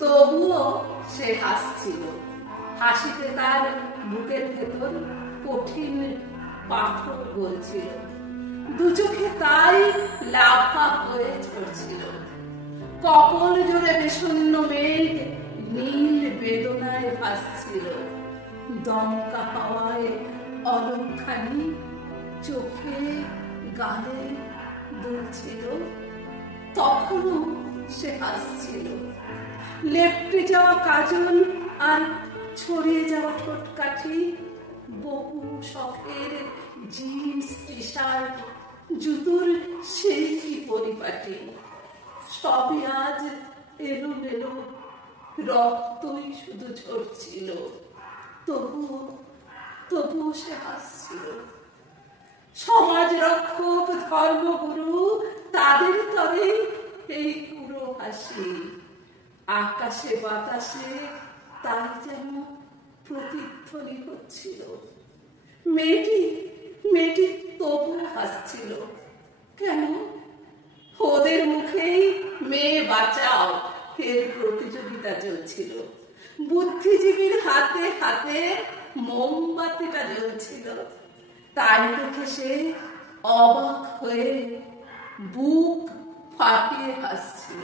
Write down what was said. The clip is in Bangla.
তবুও সে হাসছিল। হাসিতে তার বুকের ভেতর কঠিন পাথর গলছিল, দু চোখে তাই লাফা হয়ে ঝরছিল। কপল জুড়ে বিষণ্ণ মেঘ নীল বেদনায় ভাসছিল। দমকা হাওয়ায় অলংখানি চোখে গালে দুলছিল। তখনও সে হাসছিল। লেপ্টে যাওয়া কাজল আর ছড়িয়ে যাওয়া ঠোঁটকাঠি, বহু শখের জিন্স টি শার্ট, জুতোর সেই কি পরিপাটি, সবই আজ এলোমেলো, রক্তই শুধু ঝরছিল। তবুও সে হাসছিল। সমাজ রক্ষক, ধর্মগুরু, তাদের তরে এই পুরো হাসি। আকাশে বাতাসে তাই যেন প্রতিধ্বনি হচ্ছিল। মেয়েটি তবু হাসছিল। কেন? ওদের মুখেই মেয়ে বাঁচাও এর প্রতিযোগিতা চলছিল। বুদ্ধিজীবীর হাতে হাতে মোমবাতিটা জ্বলছিল। তাই দেখে সে অবাক হয়ে বুক ফাটিয়ে হাসছিল।